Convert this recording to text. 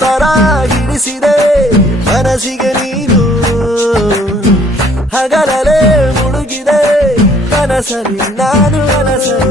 ತರ ಹಿಡಿಸಿದೆ. ಮನಸ್ಸಿಗೆ ನೀನು ಹಗಲಲೇ ಮುಳುಗಿದೆ. ಕನಸಲಿ ನಾನು ಕನಸಲಿ